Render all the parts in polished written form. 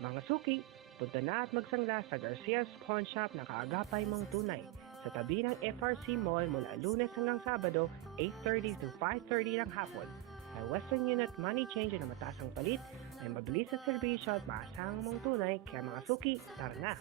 Mga suki, punta na at magsangla sa Garcia's Pawn Shop na kaagapay mong tunay sa tabi ng FRC Mall mula Lunes hanggang Sabado, 8:30 to 5:30 ng hapon. May Western Unit Money Change na mataas ang palit, may mabilis na serbisyo at maasahang mong tunay, kaya mga suki, tara na!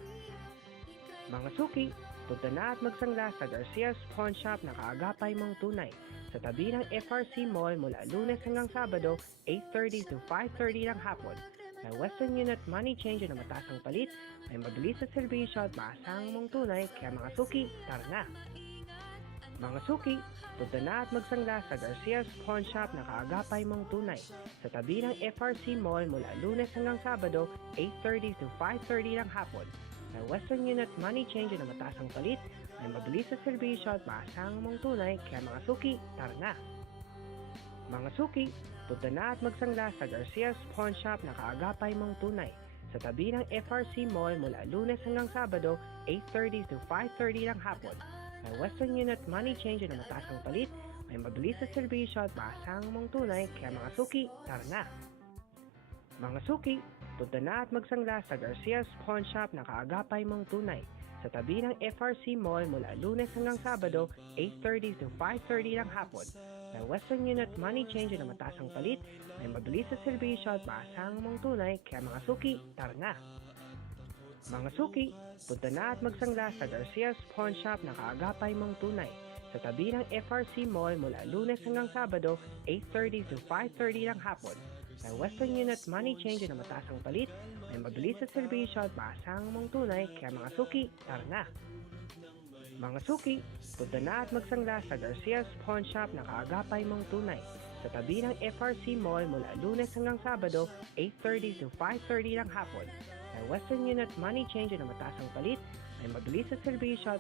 Mga suki, punta na at magsangla sa Garcia's Pawn Shop na kaagapay mong tunay sa tabi ng FRC Mall mula Lunes hanggang Sabado, 8:30 to 5:30 ng hapon. May Western Unit Money Change na mataas ang palit, may mabilis na serbisyo at maasahang mong tunay, kaya mga suki, tara na! Mga suki, punta na at magsangla sa Garcia's Pawn Shop na kaagapay mong tunay sa tabi ng FRC Mall mula Lunes hanggang Sabado, 8:30 to 5:30 ng hapon. May Western Unit Money Change na mataas ang palit, may mabilis na serbisyo at maasahang mong tunay, kaya mga suki, tara na! Mga suki, punta na at magsangla sa Garcia's Pawn Shop na kaagapay mong tunay sa tabi ng FRC Mall mula Lunes hanggang Sabado, 8:30 to 5:30 ng hapon. May Western Unit Money Change na mataas ang palit, may mabilis na serbisyo at maasahang mong tunay, kaya mga suki, tara na! Mga suki, punta na at magsangla sa Garcia's Pawn Shop na kaagapay mong tunay sa tabi ng FRC Mall mula Lunes hanggang Sabado, 8:30 to 5:30 ng hapon. May Western Unit Money Change na mataas ang palit, may mabilis na serbisyo at maasahang mong tunay, kaya mga suki, tara na! Mga suki, punta na at magsangla sa Garcia's Pawn Shop na kaagapay mong tunay sa tabi ng FRC Mall mula Lunes hanggang Sabado, 8:30 to 5:30 ng hapon. May Western Unit Money Change na mataas ang palit, may mabilis na serbisyo at maasahang mong tunay, kaya mga suki, tara na! Mga suki, punta na at magsangla sa Garcia's Pawn Shop na kaagapay mong tunay sa tabi ng FRC Mall mula Lunes hanggang Sabado, 8:30 to 5:30 ng hapon. May Western Unit Money Change na mataas ang palit, may mabilis na serbisyo at